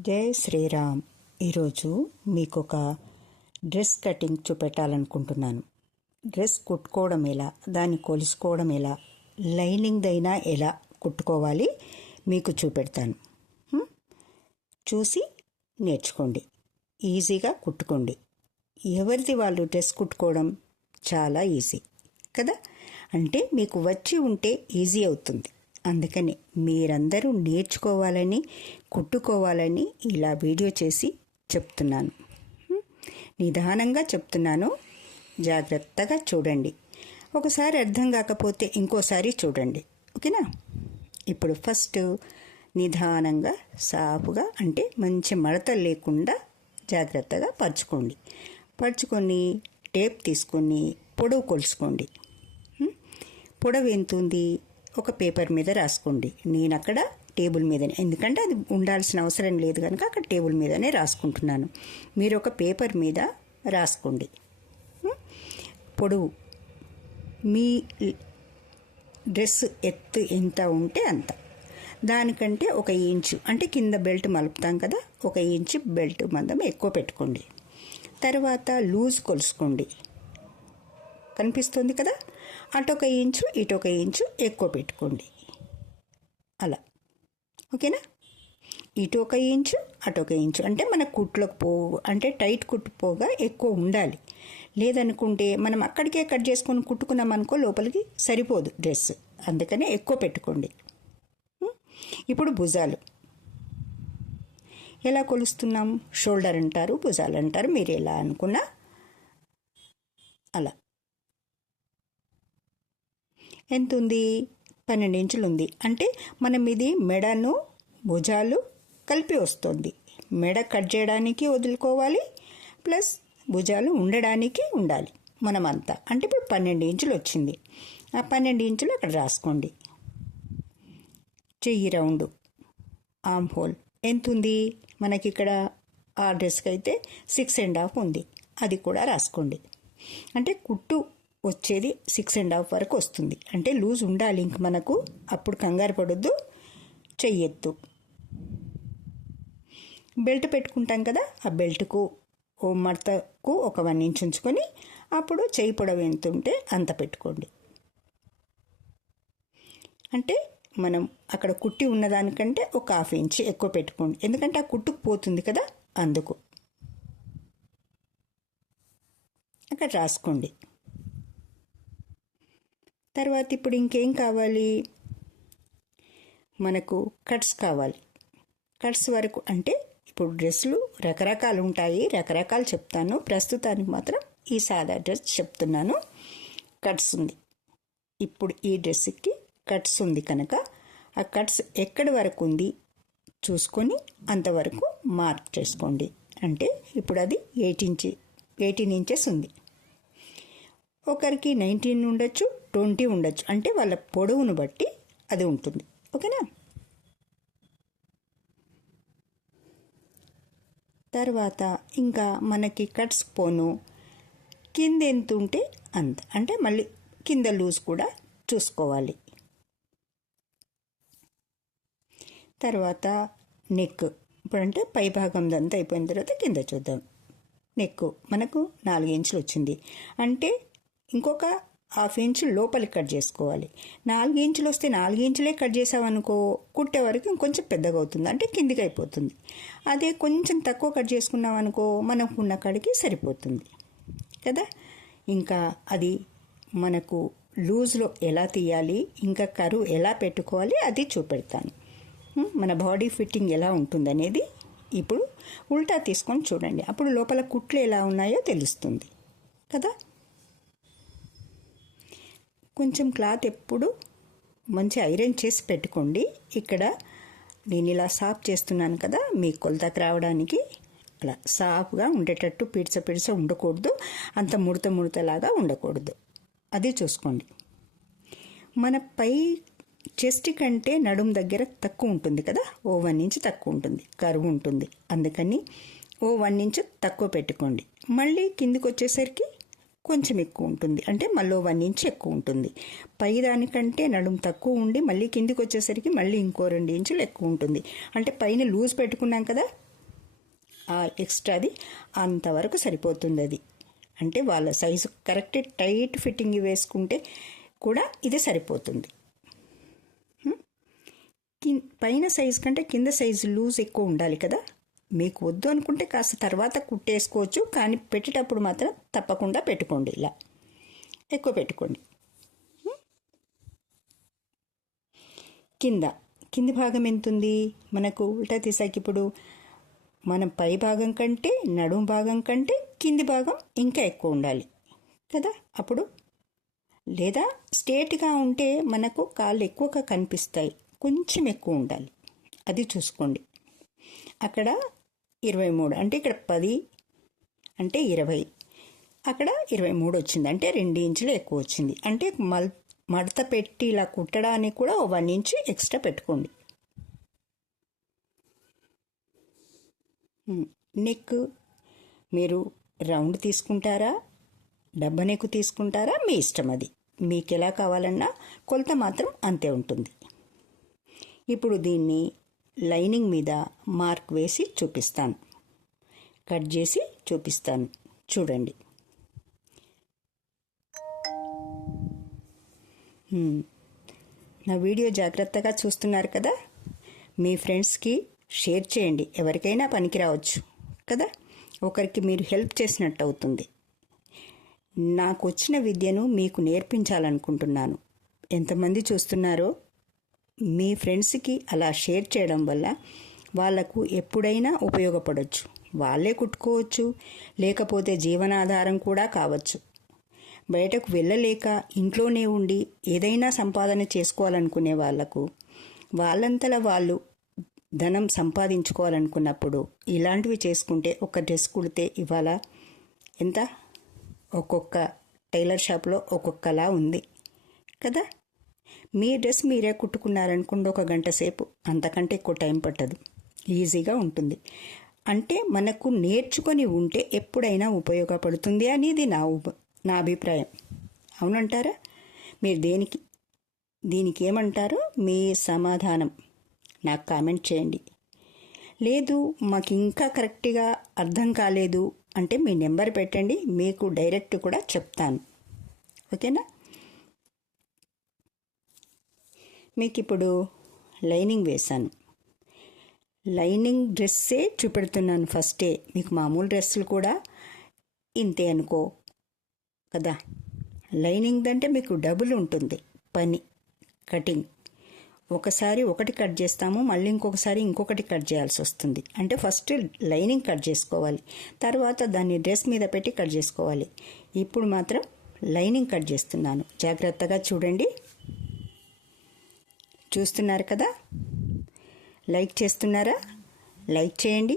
జై శ్రీరామ్. ఈరోజు మీకు ఒక డ్రెస్ కటింగ్ చూపెట్టాలనుకుంటున్నాను. డ్రెస్ కుట్టుకోవడం ఎలా? దాన్ని కొలుసుకోవడం ఎలా? లైనింగ్దైనా ఎలా కుట్టుకోవాలి? మీకు చూపెడతాను. చూసి నేర్చుకోండి. ఈజీగా కుట్టుకోండి. ఎవరిది వాళ్ళు డ్రెస్ కుట్టుకోవడం చాలా ఈజీ కదా? అంటే మీకు వచ్చి ఉంటే ఈజీ అవుతుంది. అందుకని మీరందరూ నేర్చుకోవాలని కుట్టుకోవాలని ఇలా వీడియో చేసి చెప్తున్నాను. నిదానంగా చెప్తున్నాను. జాగ్రత్తగా చూడండి. ఒకసారి అర్థం కాకపోతే ఇంకోసారి చూడండి. ఓకేనా? ఇప్పుడు ఫస్ట్ నిదానంగా సాఫ్గా అంటే మంచి మడతలు లేకుండా జాగ్రత్తగా పరుచుకోండి. పరుచుకొని టేప్ తీసుకొని పొడవు కొలుసుకోండి పొడవు ఎంత ఉంది ఒక పేపర్ మీద రాసుకోండి. నేను అక్కడ టేబుల్ మీదనే. ఎందుకంటే అది ఉండాల్సిన అవసరం లేదు కనుక అక్కడ టేబుల్ మీదనే రాసుకుంటున్నాను. మీరు ఒక పేపర్ మీద రాసుకోండి. పొడవు. మీ డ్రెస్ ఎత్తు ఎంత ఉంటే అంత. దానికంటే ఒక ఇంచు. అంటే కింద బెల్ట్ మలుపుతాం కదా ఒక ఇంచు బెల్ట్ మందం ఎక్కువ పెట్టుకోండి. తర్వాత లూజ్ కొలుసుకోండి. కనిపిస్తుంది కదా? అటొక ఇంచు ఇటొక ఇంచు ఎక్కువ పెట్టుకోండి. అలా. ఓకేనా? ఇటు ఒక ఇంచు అటు ఒక ఇంచు. అంటే మన కుట్లకు పో అంటే టైట్ కుట్టు పోగా ఎక్కువ ఉండాలి. లేదనుకుంటే మనం అక్కడికే కట్ చేసుకొని కుట్టుకున్నాం అనుకో లోపలికి సరిపోదు డ్రెస్. అందుకనే ఎక్కువ పెట్టుకోండి. ఇప్పుడు భుజాలు. ఎలా కొలుస్తున్నాం? షోల్డర్ అంటారు భుజాలు అంటారు మీరు ఎలా అనుకున్నా అలా. ఎంత ఉంది పన్నెండు ఇంచులు ఉంది అంటే మనం ఇది మెడను భుజాలు కలిపి వస్తుంది. మెడ కట్ చేయడానికి వదులుకోవాలి. ప్లస్ భుజాలు ఉండడానికి ఉండాలి మనమంతా. అంటే ఇప్పుడు పన్నెండు ఇంచులు వచ్చింది ఆ పన్నెండు ఇంచులు అక్కడ రాసుకోండి. చెయ్యి రౌండ్. Arm hole. ఎంత ఉంది మనకి ఇక్కడ ఆ డ్రెస్కి అయితే సిక్స్ అండ్ హాఫ్ ఉంది. అది కూడా రాసుకోండి. అంటే కుట్టు వచ్చేది సిక్స్ అండ్ హాఫ్ వరకు వస్తుంది. అంటే లూజ్ ఉండాలి ఇంక మనకు అప్పుడు కంగారు పడొద్దు చెయ్యొద్దు. బెల్ట్ పెట్టుకుంటాం కదా ఆ బెల్ట్కు ఓ మడతకు ఒక వన్ ఇంచ్ ఉంచుకొని అప్పుడు చెయ్యి పొడవు ఎంత ఉంటే అంత పెట్టుకోండి. అంటే మనం అక్కడ కుట్టి ఉన్నదానికంటే ఒక హాఫ్ ఇంచ్ ఎక్కువ పెట్టుకోండి. ఎందుకంటే ఆ కుట్టుకు పోతుంది కదా అందుకు. అక్కడ రాసుకోండి. తర్వాత ఇప్పుడు ఇంకేం కావాలి? మనకు కట్స్ కావాలి. కట్స్ వరకు అంటే ఇప్పుడు డ్రెస్సులు రకరకాలు ఉంటాయి. రకరకాలు చెప్తాను. ప్రస్తుతానికి మాత్రం ఈ సాదా డ్రెస్ చెప్తున్నాను. కట్స్ ఉంది. ఇప్పుడు ఈ డ్రెస్కి కట్స్ ఉంది కనుక ఆ కట్స్ ఎక్కడి వరకు ఉంది? చూసుకొని అంతవరకు మార్క్ చేసుకోండి. అంటే ఇప్పుడు అది ఎయిట్ ఇంచ్ ఎయిటీన్ ఇంచెస్ ఉంది. ఒకరికి నైన్టీన్ ఉండొచ్చు ట్వంటీ ఉండొచ్చు. అంటే వాళ్ళ పొడవును బట్టి అది ఉంటుంది. ఓకేనా? తర్వాత ఇంకా మనకి కట్స్ పోను. కింద ఎంత ఉంటే అంత. అంటే మళ్ళీ కింద లూజ్ కూడా చూసుకోవాలి. తర్వాత నెక్. ఇప్పుడంటే పై భాగం అంతా అయిపోయిన తర్వాత కింద చూద్దాం. నెక్. మనకు నాలుగు ఇంచులు వచ్చింది. అంటే ఇంకొక హాఫ్ ఇంచ్ లోపలికి కట్ చేసుకోవాలి. నాలుగు ఇంచులు వస్తే నాలుగు ఇంచులే కట్ చేసామనుకో కుట్టే వరకు ఇంకొంచెం పెద్దగా అవుతుంది అంటే కిందికి అయిపోతుంది అదే కొంచెం తక్కువ కట్ చేసుకున్నాం అనుకో మనకు ఉన్న కాడికి సరిపోతుంది. కదా? ఇంకా అది మనకు లూజ్లో ఎలా తీయాలి ఇంకా కరువు ఎలా పెట్టుకోవాలి అది చూపెడతాను. మన బాడీ ఫిట్టింగ్ ఎలా ఉంటుందనేది ఇప్పుడు ఉల్టా తీసుకొని చూడండి. అప్పుడు లోపల కుట్లు ఎలా ఉన్నాయో తెలుస్తుంది. కదా? కొంచెం క్లాత్ ఎప్పుడు మంచి ఐరన్ చేసి పెట్టుకోండి. ఇక్కడ నేను ఇలా సాఫ్ చేస్తున్నాను కదా మీ కొలతకు రావడానికి అలా సాఫ్గా ఉండేటట్టు పిడిచ పిడిచ ఉండకూడదు. అంత ముడత ముడతలాగా ఉండకూడదు. అది చూసుకోండి. మన పై చెస్ట్ కంటే నడుం దగ్గర తక్కువ ఉంటుంది కదా ఓ వన్ ఇంచ్ తక్కువ ఉంటుంది కరువు ఉంటుంది. అందుకని ఓ వన్ ఇంచ్ తక్కువ పెట్టుకోండి. మళ్ళీ కిందికి వచ్చేసరికి కొంచెం ఎక్కువ ఉంటుంది. అంటే మళ్ళీ వన్ ఇంచ్ ఎక్కువ ఉంటుంది. పై దానికంటే నడుము తక్కువ ఉండి మళ్ళీ కిందికి వచ్చేసరికి మళ్ళీ ఇంకో రెండు ఇంచులు ఎక్కువ ఉంటుంది. అంటే పైన లూజ్ పెట్టుకున్నాం కదా ఆ ఎక్స్ట్రాది అంతవరకు సరిపోతుంది అది. అంటే వాళ్ళ సైజు కరెక్ట్ టైట్ ఫిట్టింగ్ వేసుకుంటే కూడా ఇది సరిపోతుంది. పైన సైజు కంటే కింద సైజు లూజ్ ఎక్కువ ఉండాలి కదా. మీకు వద్దు అనుకుంటే కాస్త తర్వాత కుట్టేసుకోవచ్చు కానీ పెట్టేటప్పుడు మాత్రం తప్పకుండా పెట్టుకోండి ఇలా. ఎక్కువ పెట్టుకోండి. కింద. కింది భాగం ఎంతుంది? మనకు ఉల్టా తీసాకి ఇప్పుడు మనం పై భాగం కంటే నడుము భాగం కంటే కింది భాగం ఇంకా ఎక్కువ ఉండాలి. కదా? అప్పుడు. లేదా స్ట్రేట్గా ఉంటే మనకు కాళ్ళు ఎక్కువగా కనిపిస్తాయి. కొంచెం ఎక్కువ ఉండాలి. అది చూసుకోండి. అక్కడ ఇరవై మూడు. అంటే ఇక్కడ పది అంటే ఇరవై. అక్కడ ఇరవై మూడు వచ్చింది. అంటే రెండు ఇంచులు ఎక్కువ వచ్చింది. అంటే మల్ మడత పెట్టి ఇలా కుట్టడానికి కూడా ఓ వన్ ఇంచ్ ఎక్స్ట్రా పెట్టుకోండి. నెక్ మీరు రౌండ్ తీసుకుంటారా? డబ్బా నెక్ తీసుకుంటారా? మీ ఇష్టం అది. మీకు ఎలా కావాలన్నా కొలత మాత్రం అంతే ఉంటుంది. ఇప్పుడు దీన్ని లైనింగ్ మీద మార్క్ వేసి చూపిస్తాను. కట్ చేసి చూపిస్తాను. చూడండి. నా వీడియో జాగ్రత్తగా చూస్తున్నారు కదా? మీ ఫ్రెండ్స్కి షేర్ చేయండి. ఎవరికైనా పనికి రావచ్చు కదా? ఒకరికి మీరు హెల్ప్ చేసినట్టు అవుతుంది. నాకు వచ్చిన విద్యను మీకు నేర్పించాలనుకుంటున్నాను. ఎంతమంది చూస్తున్నారో మీ ఫ్రెండ్స్కి అలా షేర్ చేయడం వల్ల వాళ్ళకు ఎప్పుడైనా ఉపయోగపడవచ్చు వాళ్ళే కుట్టుకోవచ్చు. లేకపోతే జీవనాధారం కూడా కావచ్చు. బయటకు వెళ్ళలేక ఇంట్లోనే ఉండి ఏదైనా సంపాదన చేసుకోవాలనుకునే వాళ్ళకు వాళ్ళంతలా వాళ్ళు ధనం సంపాదించుకోవాలనుకున్నప్పుడు ఇలాంటివి చేసుకుంటే ఒక డ్రెస్ కుడితే ఇవాళ ఎంత? ఒక్కొక్క టైలర్ షాప్లో ఒక్కొక్కలా ఉంది. కదా? మీ డ్రెస్ మీరే కుట్టుకున్నారనుకోండి ఒక గంట సేపు. అంతకంటే ఎక్కువ టైం పట్టదు. ఈజీగా ఉంటుంది. అంటే మనకు నేర్చుకొని ఉంటే ఎప్పుడైనా ఉపయోగపడుతుంది అనేది నా ఉప నా అభిప్రాయం. అవునంటారా? మీరు దేనికి దీనికి ఏమంటారో మీ సమాధానం నాకు కామెంట్ చేయండి. లేదు మాకు ఇంకా కరెక్ట్గా అర్థం కాలేదు అంటే మీ నెంబర్ పెట్టండి మీకు డైరెక్ట్ కూడా చెప్తాను. ఓకేనా? మీకు ఇప్పుడు లైనింగ్ వేశాను. లైనింగ్ డ్రెస్సే చూపెడుతున్నాను ఫస్టే. మీకు మామూలు డ్రెస్సులు కూడా ఇంతే అనుకో. కదా? లైనింగ్ అంటే మీకు డబుల్ ఉంటుంది. పని కటింగ్. ఒకసారి ఒకటి కట్ చేస్తాము మళ్ళీ ఇంకొకసారి ఇంకొకటి కట్ చేయాల్సి వస్తుంది. అంటే ఫస్ట్ లైనింగ్ కట్ చేసుకోవాలి. తర్వాత దాన్ని డ్రెస్ మీద పెట్టి కట్ చేసుకోవాలి. ఇప్పుడు మాత్రం లైనింగ్ కట్ చేస్తున్నాను. జాగ్రత్తగా చూడండి. చూస్తున్నారు కదా? లైక్ చేస్తున్నారా? లైక్ చేయండి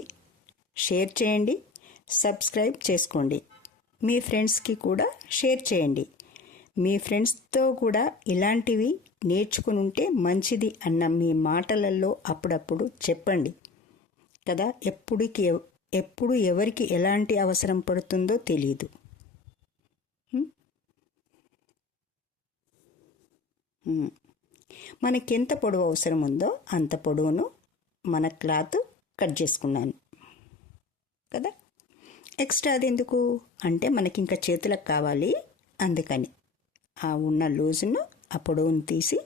షేర్ చేయండి సబ్స్క్రైబ్ చేసుకోండి. మీ ఫ్రెండ్స్కి కూడా షేర్ చేయండి. మీ ఫ్రెండ్స్తో కూడా ఇలాంటివి నేర్చుకుని ఉంటే మంచిది అన్న మీ మాటలలో అప్పుడప్పుడు చెప్పండి. కదా? ఎప్పుడుకి ఎప్పుడు ఎవరికి ఎలాంటి అవసరం పడుతుందో తెలియదు హ్మ్? మనకెంత పొడవు అవసరం ఉందో అంత పొడవును మన క్లాత్ కట్ చేసుకున్నాను. కదా? ఎక్స్ట్రా అది ఎందుకు అంటే మనకి ఇంకా చేతులకు కావాలి అందుకని. ఆ ఉన్న లూజును ఆ పొడవును తీసి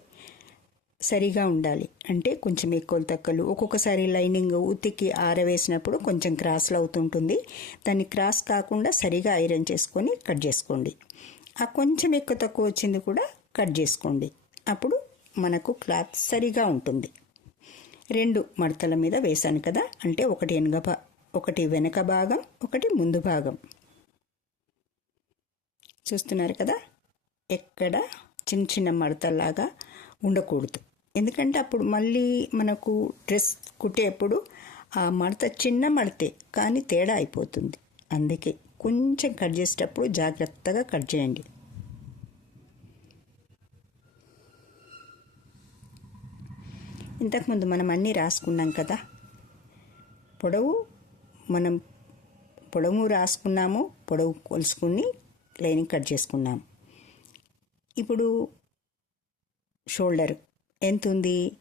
సరిగా ఉండాలి. అంటే కొంచెం ఎక్కువ తక్కువలు ఒక్కొక్కసారి లైనింగ్ ఉతికి ఆరవేసినప్పుడు కొంచెం క్రాస్లో అవుతుంటుంది. దాన్ని క్రాస్ కాకుండా సరిగా ఐరన్ చేసుకొని కట్ చేసుకోండి. ఆ కొంచెం ఎక్కువ తక్కువ వచ్చింది కూడా కట్ చేసుకోండి. అప్పుడు మనకు క్లాత్ సరిగా ఉంటుంది. రెండు మడతల మీద వేశాను కదా అంటే ఒకటి వెనుక ఒకటి వెనక భాగం ఒకటి ముందు భాగం. చూస్తున్నారు కదా ఎక్కడ చిన్న చిన్న మడతలాగా ఉండకూడదు. ఎందుకంటే అప్పుడు మళ్ళీ మనకు డ్రెస్ కుట్టేప్పుడు ఆ మడత చిన్న మడతే కానీ తేడా అయిపోతుంది. అందుకే కొంచెం కట్ చేసేటప్పుడు జాగ్రత్తగా కట్ చేయండి. ఇంతకుముందు మనం అన్నీ రాసుకున్నాం కదా. పొడవు మనం పొడవు రాసుకున్నాము పొడవు కొలుసుకుని లైనింగ్ కట్ చేసుకున్నాం. ఇప్పుడు షోల్డర్ ఎంత ఉంది?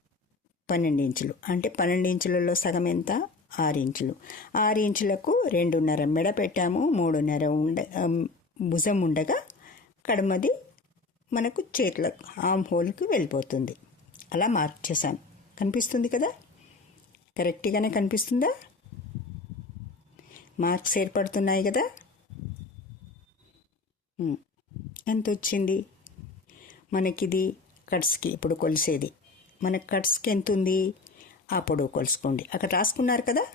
పన్నెండు ఇంచులు. అంటే పన్నెండు ఇంచులలో సగం ఎంత? ఆరు ఇంచులు. ఆరు ఇంచులకు రెండున్నర మెడ పెట్టాము మూడున్నర ఉండ భుజం ఉండగా కడమది మనకు చేతులకు ఆమ్ హోల్కి వెళ్ళిపోతుంది. అలా మార్క్ చేశాను. కనిపిస్తుంది కదా? కరెక్ట్గానే కనిపిస్తుందా? మార్క్స్ ఏర్పడుతున్నాయి కదా? ఎంత వచ్చింది మనకిది కట్స్కి ఇప్పుడు కొలిసేది. మన కట్స్కి ఎంత ఉంది ఆ పొడవు కొలుసుకోండి. అక్కడ రాసుకున్నారు కదా?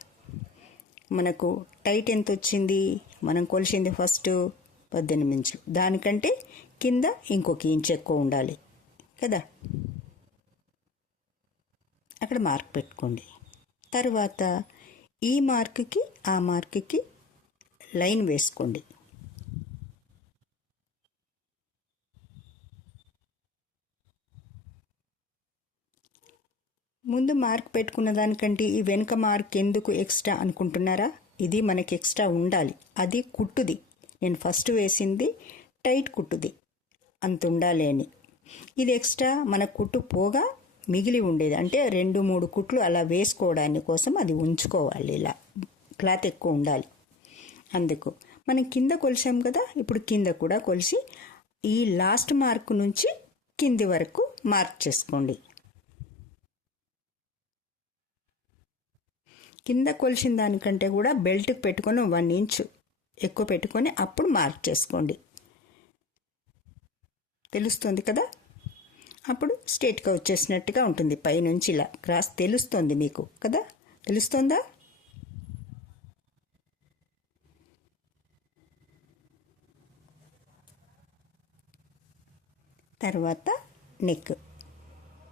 మనకు టైట్ ఎంత వచ్చింది మనం కొలిసింది ఫస్ట్ పద్దెనిమిది ఇంచులు. దానికంటే కింద ఇంకొక ఇంచు ఎక్కువ ఉండాలి. కదా? అక్కడ మార్క్ పెట్టుకోండి. తర్వాత ఈ మార్క్కి ఆ మార్క్కి లైన్ వేసుకోండి. ముందు మార్క్ పెట్టుకున్న దానికంటే ఈ వెనుక మార్క్ ఎందుకు ఎక్స్ట్రా అనుకుంటున్నారా? ఇది మనకి ఎక్స్ట్రా ఉండాలి. అది కుట్టుది. నేను ఫస్ట్ వేసింది టైట్ కుట్టుది. అంత ఉండాలి అని. ఇది ఎక్స్ట్రా మన కుట్టు పోగా మిగిలి ఉండేది. అంటే రెండు మూడు కుట్లు అలా వేసుకోవడాని కోసం అది ఉంచుకోవాలి. ఇలా క్లాత్ ఎక్కువ ఉండాలి. అందుకు మనం కింద కొలిసాం కదా ఇప్పుడు కింద కూడా కొలిసి ఈ లాస్ట్ మార్క్ నుంచి కింది వరకు మార్క్ చేసుకోండి. కింద కొలిసిన దానికంటే కూడా బెల్ట్కి పెట్టుకొని వన్ ఇంచ్ ఎక్కువ పెట్టుకొని అప్పుడు మార్క్ చేసుకోండి. తెలుస్తుంది కదా? అప్పుడు స్ట్రేట్గా వచ్చేసినట్టుగా ఉంటుంది. పైనుంచి ఇలా క్రాస్ తెలుస్తుంది మీకు కదా? తెలుస్తోందా? తర్వాత నెక్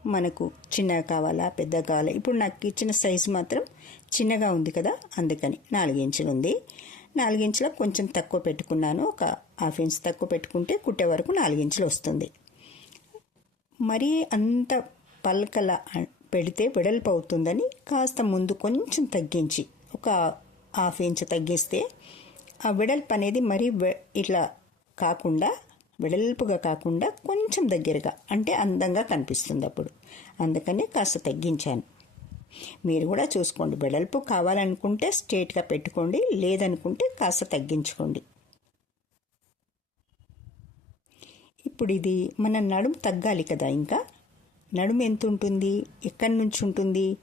మనకు చిన్నగా కావాలా పెద్దగా కావాలా? ఇప్పుడు నాకు ఇచ్చిన సైజు మాత్రం చిన్నగా ఉంది కదా అందుకని నాలుగించులు ఉంది. నాలుగు కొంచెం తక్కువ పెట్టుకున్నాను. ఒక హాఫ్ ఇంచ్ తక్కువ పెట్టుకుంటే కుట్టే వరకు నాలుగించులు వస్తుంది. మరీ అంత పలకల పెడితే వెడల్పు అవుతుందని కాస్త ముందు కొంచెం తగ్గించి ఒక హాఫ్ ఇంచ్ తగ్గిస్తే ఆ వెడల్పు అనేది మరీ ఇట్లా కాకుండా వెడల్పుగా కాకుండా కొంచెం దగ్గరగా అంటే అందంగా కనిపిస్తుంది అప్పుడు. అందుకని కాస్త తగ్గించాను. మీరు కూడా చూసుకోండి వెడల్పు కావాలనుకుంటే స్ట్రేట్గా పెట్టుకోండి లేదనుకుంటే కాస్త తగ్గించుకోండి. ఇప్పుడు ఇది మన నడుము తగ్గాలి కదా ఇంకా? నడుము ఎంత ఉంటుంది ఎక్కడి నుంచి ఉంటుంది?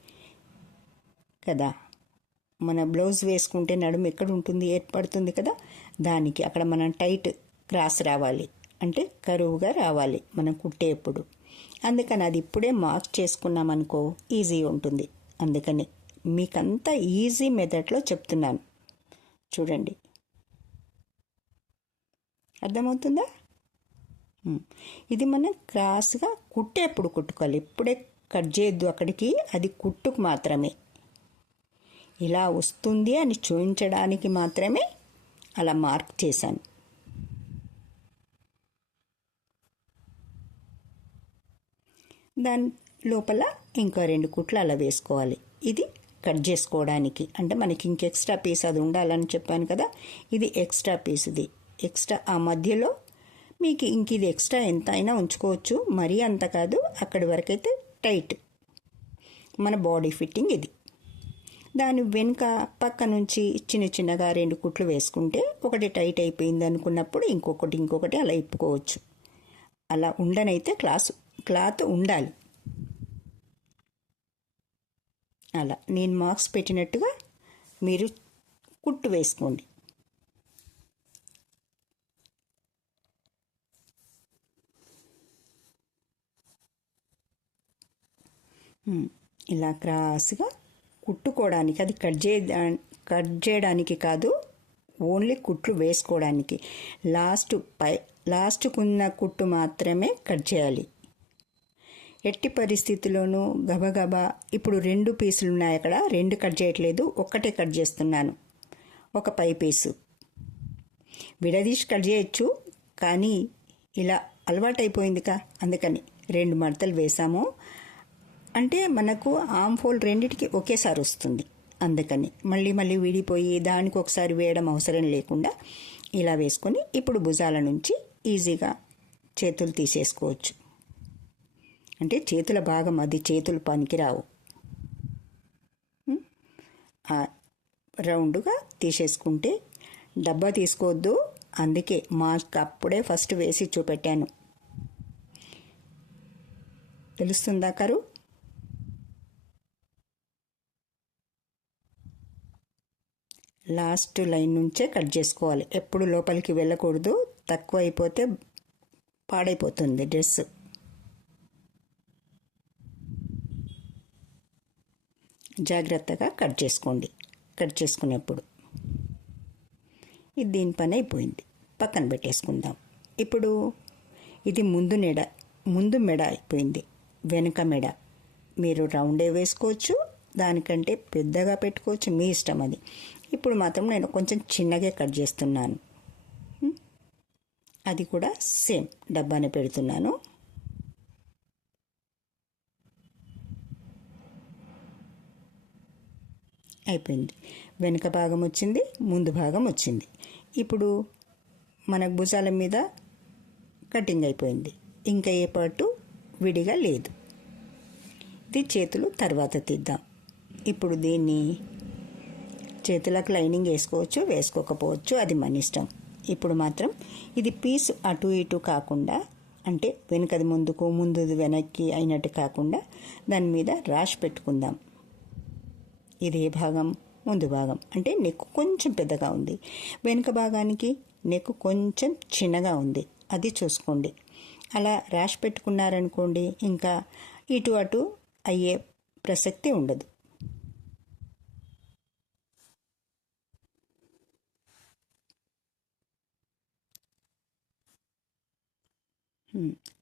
కదా? మన బ్లౌజ్ వేసుకుంటే నడుము ఎక్కడ ఉంటుంది? ఏర్పడుతుంది కదా? దానికి అక్కడ మనం టైట్ క్రాస్ రావాలి. అంటే కరువుగా రావాలి. మనం కుట్టేప్పుడు. అందుకని అది ఇప్పుడే మార్క్ చేసుకున్నామనుకో ఈజీ ఉంటుంది. అందుకని మీకంతా ఈజీ మెథడ్లో చెప్తున్నాను. చూడండి. అర్థమవుతుందా? ఇది మనం క్రాస్గా కుట్టేప్పుడు కుట్టుకోవాలి. ఇప్పుడే కట్ చేయొద్దు అక్కడికి. అది కుట్టుకు మాత్రమే. ఇలా వస్తుంది అని చూపించడానికి మాత్రమే అలా మార్క్ చేశాను. దాని లోపల ఇంకా రెండు కుట్లు అలా వేసుకోవాలి. ఇది కట్ చేసుకోవడానికి. అంటే మనకి ఇంక ఎక్స్ట్రా పీస్ అది ఉండాలని చెప్పాను కదా. ఇది ఎక్స్ట్రా పీస్ ఇది. ఎక్స్ట్రా ఆ మధ్యలో మీకు ఇంక ఇది ఎక్స్ట్రా ఎంత అయినా ఉంచుకోవచ్చు. మరీ అంత కాదు అక్కడి వరకైతే టైట్. మన బాడీ ఫిట్టింగ్ ఇది. దాని వెనుక పక్క నుంచి చిన్న చిన్నగా రెండు కుట్లు వేసుకుంటే ఒకటి టైట్ అయిపోయింది అనుకున్నప్పుడు ఇంకొకటి ఇంకొకటి అలా ఇప్పుకోవచ్చు. అలా ఉండనైతే క్లాస్ క్లాత్ ఉండాలి. అలా నేను మార్క్స్ పెట్టినట్టుగా మీరు కుట్టు వేసుకోండి. ఇలా క్రాస్గా కుట్టుకోవడానికి అది కట్ చే కట్ చేయడానికి కాదు ఓన్లీ కుట్లు వేసుకోవడానికి. లాస్ట్ పై లాస్ట్కున్న కుట్టు మాత్రమే కట్ చేయాలి. ఎట్టి పరిస్థితిలోనూ గబగబా ఇప్పుడు రెండు పీసులు ఉన్నాయి అక్కడ రెండు కట్ చేయట్లేదు ఒక్కటే కట్ చేస్తున్నాను. ఒక పై పీసు. విడదీసి కట్ చేయొచ్చు కానీ ఇలా అలవాటైపోయిందిగా అందుకని రెండు మడతలు వేసాము. అంటే మనకు ఆమ్ఫోల్ రెండింటికి రెండిటికి ఒకేసారి వస్తుంది. అందుకని మళ్ళీ మళ్ళీ విడిపోయి దానికి ఒకసారి వేయడం అవసరం లేకుండా ఇలా వేసుకొని ఇప్పుడు భుజాల నుంచి ఈజీగా చేతులు తీసేసుకోవచ్చు. అంటే చేతుల భాగం అది చేతులు పనికిరావు. రౌండ్గా తీసేసుకుంటే డబ్బా తీసుకోవద్దు. అందుకే మాస్క్ అప్పుడే ఫస్ట్ వేసి చూపెట్టాను. తెలుస్తుందా కరు? లాస్ట్ లైన్ నుంచే కట్ చేసుకోవాలి. ఎప్పుడు లోపలికి వెళ్ళకూడదు. తక్కువ అయిపోతే పాడైపోతుంది డ్రెస్. జాగ్రత్తగా కట్ చేసుకోండి. కట్ చేసుకునేప్పుడు ఇది దీని పని అయిపోయింది. పక్కన పెట్టేసుకుందాం. ఇప్పుడు ఇది ముందు నెడ ముందు మెడ అయిపోయింది. వెనుక మెడ. మీరు రౌండే వేసుకోవచ్చు. దానికంటే పెద్దగా పెట్టుకోవచ్చు. మీ ఇష్టం అది. ఇప్పుడు మాత్రం నేను కొంచెం చిన్నగా కట్ చేస్తున్నాను. అది కూడా సేమ్ డబ్బానే పెడుతున్నాను. అయిపోయింది. వెనుక భాగం వచ్చింది ముందు భాగం వచ్చింది. ఇప్పుడు మన భుజాల మీద కటింగ్ అయిపోయింది. ఇంకా ఏ పాటు విడిగా లేదు. ఇది చేతులు తర్వాత తీద్దాం. ఇప్పుడు దీన్ని చేతులకు లైనింగ్ వేసుకోవచ్చు వేసుకోకపోవచ్చు అది మన ఇష్టం. ఇప్పుడు మాత్రం ఇది పీస్ అటు ఇటు కాకుండా అంటే వెనుకది ముందుకు ముందుది వెనక్కి అయినట్టు కాకుండా దాని మీద రాష్ పెట్టుకుందాం. ఇది ఏ భాగం? ముందు భాగం. అంటే నెక్కు కొంచెం పెద్దగా ఉంది. వెనుక భాగానికి నెక్కు కొంచెం చిన్నగా ఉంది. అది చూసుకోండి. అలా ర్యాష్ పెట్టుకున్నారనుకోండి ఇంకా ఇటు అటు అయ్యే ప్రసక్తి ఉండదు.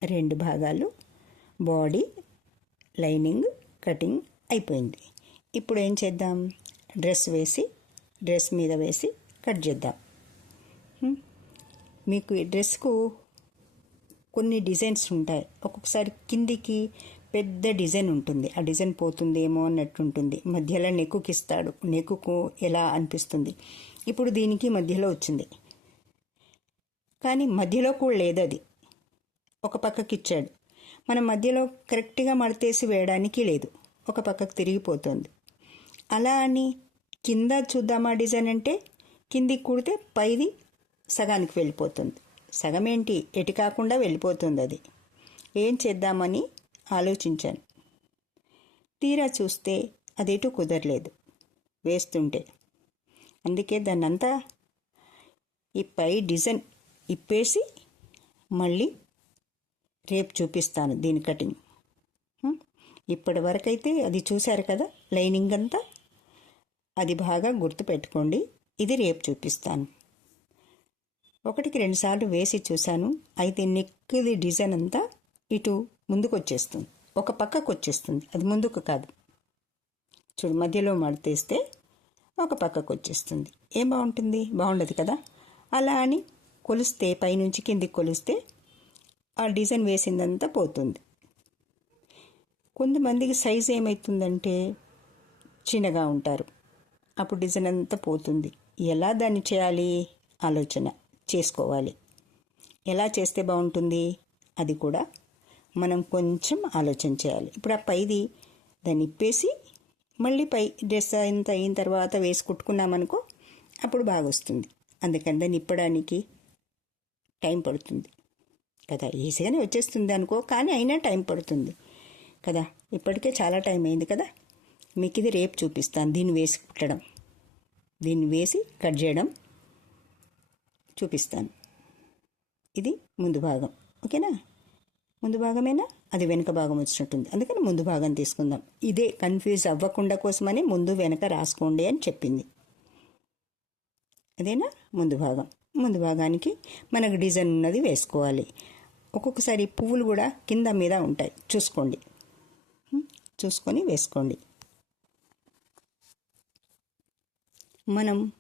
రెండు భాగాలు. బాడీ లైనింగ్ కటింగ్ అయిపోయింది. ఇప్పుడు ఏం చేద్దాం? డ్రెస్ వేసి డ్రెస్ మీద వేసి కట్ చేద్దాం. మీకు ఈ డ్రెస్కు కొన్ని డిజైన్స్ ఉంటాయి. ఒక్కొక్కసారి కిందికి పెద్ద డిజైన్ ఉంటుంది. ఆ డిజైన్ పోతుందేమో అన్నట్టు ఉంటుంది మధ్యలో నెక్కుకి ఇస్తాడు నెక్కుకు ఎలా అనిపిస్తుంది? ఇప్పుడు దీనికి మధ్యలో వచ్చింది. కానీ మధ్యలో కూడా లేదు అది ఒక పక్కకి ఇచ్చాడు మన మధ్యలో కరెక్ట్గా మడతేసి వేయడానికి లేదు. ఒక పక్కకు తిరిగిపోతుంది. అలా అని కింద చూద్దామా డిజైన్ అంటే? కిందికి కుడితే పైది సగానికి వెళ్ళిపోతుంది. సగం ఏంటి ఎటు కాకుండా వెళ్ళిపోతుంది అది. ఏం చేద్దామని ఆలోచించాను. తీరా చూస్తే అదేటూ కుదరలేదు. వేస్తుంటే. అందుకే దాన్నంతా ఈ పై డిజైన్ ఇప్పేసి మళ్ళీ రేపు చూపిస్తాను దీని కటింగ్. ఇప్పటి వరకైతే అది చూశారు కదా లైనింగ్ అంతా? అది బాగా గుర్తుపెట్టుకోండి ఇది రేపు చూపిస్తాను. ఒకటికి రెండుసార్లు వేసి చూశాను అయితే నెక్ది డిజైన్ అంతా ఇటు ముందుకు వచ్చేస్తుంది ఒక పక్కకు వచ్చేస్తుంది అది ముందుకు కాదు. చూడు మధ్యలో మడతేస్తే ఒక పక్కకు వచ్చేస్తుంది ఏం బాగుంటుంది? బాగుండదు కదా? అలా అని కొలిస్తే పైనుంచి కిందికి కొలిస్తే ఆ డిజైన్ వేసిందంతా పోతుంది. కొంతమందికి సైజ్ ఏమవుతుందంటే చిన్నగా ఉంటారు. అప్పుడు డిజైన్ అంతా పోతుంది. ఎలా దాన్ని చేయాలి? ఆలోచన చేసుకోవాలి. ఎలా చేస్తే బాగుంటుంది? అది కూడా మనం కొంచెం ఆలోచన చేయాలి. ఇప్పుడు ఆ పైది దాన్ని ఇప్పేసి మళ్ళీ పై డ్రెస్ ఇంత అయిన తర్వాత వేసి కుట్టుకున్నామనుకో అప్పుడు బాగా వస్తుంది అందుకని దాన్ని ఇప్పడానికి టైం పడుతుంది. కదా ఈజీగానే వచ్చేస్తుంది అనుకో కానీ అయినా టైం పడుతుంది. కదా ఇప్పటికే చాలా టైం అయింది కదా. మీకు ఇది రేపు చూపిస్తాను దీన్ని వేసి కుట్టడం. దీన్ని వేసి కట్ చేయడం చూపిస్తాను. ఇది ముందు భాగం ఓకేనా? ముందు భాగమేనా? అది వెనుక భాగం వచ్చినట్టుంది. అందుకని ముందు భాగం తీసుకుందాం. ఇదే కన్ఫ్యూజ్ అవ్వకుండా కోసమని ముందు వెనక రాసుకోండి అని చెప్పింది. అదేనా? ముందు భాగం. ముందు భాగానికి మనకు డిజైన్ ఉన్నది వేసుకోవాలి. ఒక్కొక్కసారి పువ్వులు కూడా కింద మీద ఉంటాయి. చూసుకోండి. చూసుకొని వేసుకోండి. మనం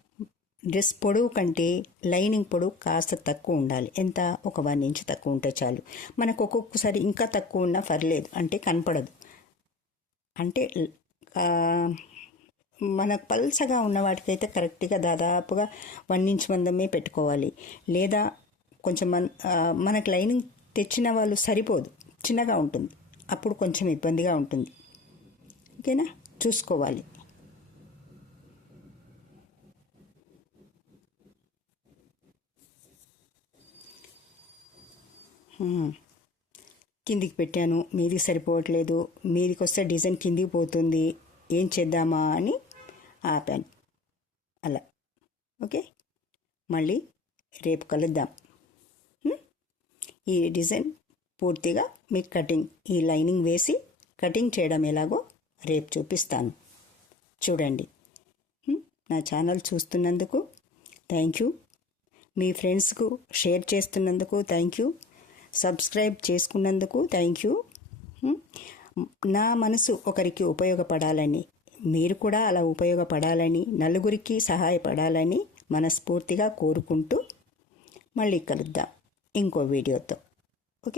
డ్రెస్ పొడవు కంటే లైనింగ్ పొడవు కాస్త తక్కువ ఉండాలి. ఎంత? ఒక వన్ ఇంచ్ తక్కువ ఉంటే చాలు. మనకు ఒక్కొక్కసారి ఇంకా తక్కువ ఉన్నా పర్లేదు. అంటే కనపడదు. అంటే మనకు పల్సగా ఉన్న వాటికైతే కరెక్ట్గా దాదాపుగా వన్ ఇంచ్ మందమే పెట్టుకోవాలి. లేదా కొంచెం మన మనకు లైనింగ్ తెచ్చిన వాళ్ళు సరిపోదు. చిన్నగా ఉంటుంది. అప్పుడు కొంచెం ఇబ్బందిగా ఉంటుంది. ఓకేనా? చూసుకోవాలి. కిందికి పెట్టాను. మీది సరిపోవట్లేదు. మీదికి వస్తే డిజైన్ కిందికి పోతుంది. ఏం చేద్దామా అని ఆపాను. అలా. ఓకే? మళ్ళీ రేపు కలుద్దాం. ఈ డిజైన్ పూర్తిగా మీకు కటింగ్ ఈ లైనింగ్ వేసి కటింగ్ చేయడం ఎలాగో రేపు చూపిస్తాను. చూడండి. నా ఛానల్ చూస్తున్నందుకు థ్యాంక్ యూ. మీ ఫ్రెండ్స్కు షేర్ చేస్తున్నందుకు థ్యాంక్ యూ. సబ్స్క్రైబ్ చేసుకున్నందుకు థ్యాంక్ యూ. నా మనసు ఒకరికి ఉపయోగపడాలని మీరు కూడా అలా ఉపయోగపడాలని నలుగురికి సహాయపడాలని మనస్ఫూర్తిగా కోరుకుంటూ మళ్ళీ కలుద్దాం. ఇంకో వీడియోతో. ఓకే?